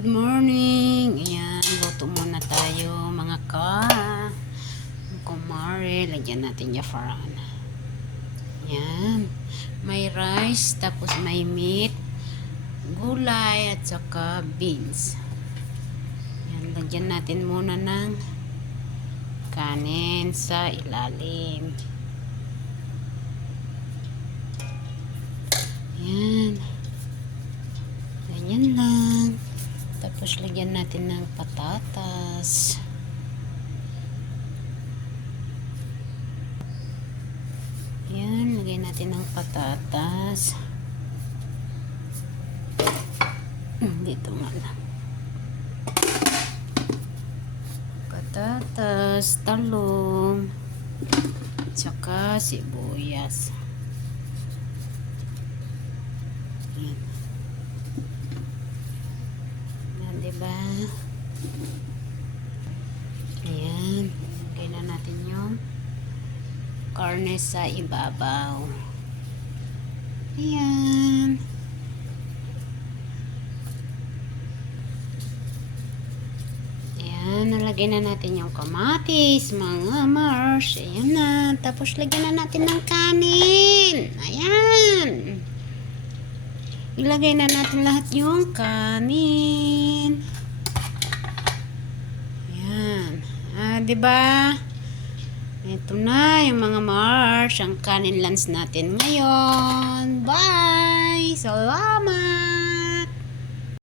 Good morning. Ayan, luto muna tayo mga kumare. Lagyan natin yung faran. Ayan. May rice, tapos may meat, gulay, at saka beans. Ayan, lagyan natin muna ng kanin sa ilalim. Ayan. Ganyan lang. Tapos lagyan natin ng patatas. Ayan, lagyan natin ng patatas. Dito nga lang. Patatas, talong, tsaka sibuyas. Ayan. Diba? Ayan. Lagay na natin yung karne sa ibabaw. Ayan. Ayan. Nalagay na natin yung kamatis, mga mars. Ayan na. Tapos lagyan na natin ng kanin. Ayan. Ilagay na natin lahat yung kanin. Ayan. Diba? Ito na yung mga Mars, ang kanin lunch natin ngayon. Bye! Salamat!